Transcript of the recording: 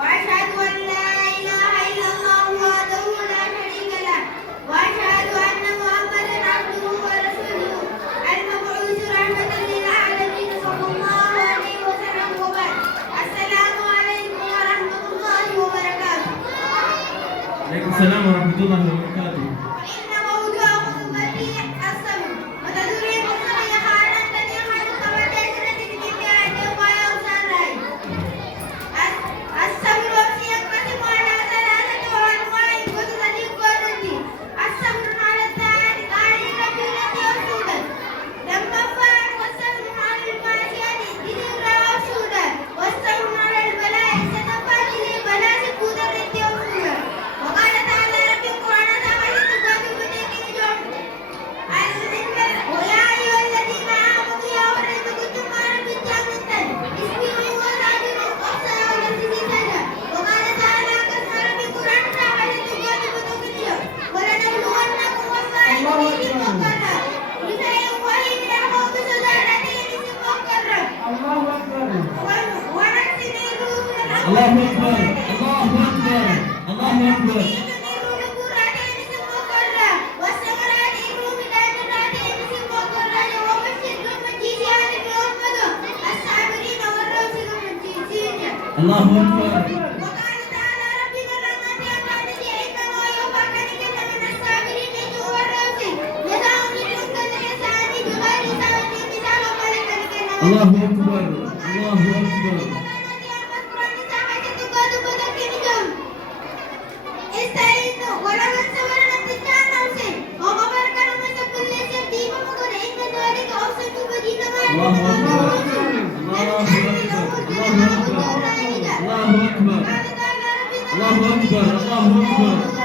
وأشهد أن لا إله إلا الله وحده لا شريك له وأشهد أن محمدا عبده ورسوله المبعوث رحمة للعالمين صلى الله عليه وسلم وبعد السلام عليكم ورحمة الله وبركاته. عليكم السلام ورحمة الله وبركاته. إن موضوع خطبتي الصبر وتدريب الصبر حالا تنيحة كما تجري في الدنيا ويوصل رأي الصبر ينقسم على ثلاثة أنواع وتدريب قدرتي الصبر على الطاعة قاعدة التي أرسودا لما فعل والصبر على المعصية ذكرى أرسودا والصبر على البلاء ستفعل بلاء سكوتا التي أرسودا وقال تعالى رب القرآن تعالى تقاتل بنيك ويا أيها الذين آمنوا يا ولد كنتم أعلم بالجنة اسمعوا وصابروا وابصروا ونفسوا وقال تعالى قسم رب القرآن تعالى تقاتل بنيك ولنبلونكم والله بنيك مقرا بشيء وهي من الخوف صدارتين اسم مقرا الله أكبر. ونفسني روح الله أكبر. الله أكبر. الله أكبر. الله أكبر. وقال تعالى رب الرحمن الرحيم إنما يوفقنك من الصابرين جوا الراسل جزاء من الإحسان بغير سبب مثال ملك الله أكبر. الله أكبر. استعينوا ولمن صبر نفسه نفسه وغفر كرم كل شيء ديما مقر إن ذلك أوسط بدين ما الله أكبر. الله أكبر. الله أكبر. الله أكبر. الله أكبر. الله أكبر.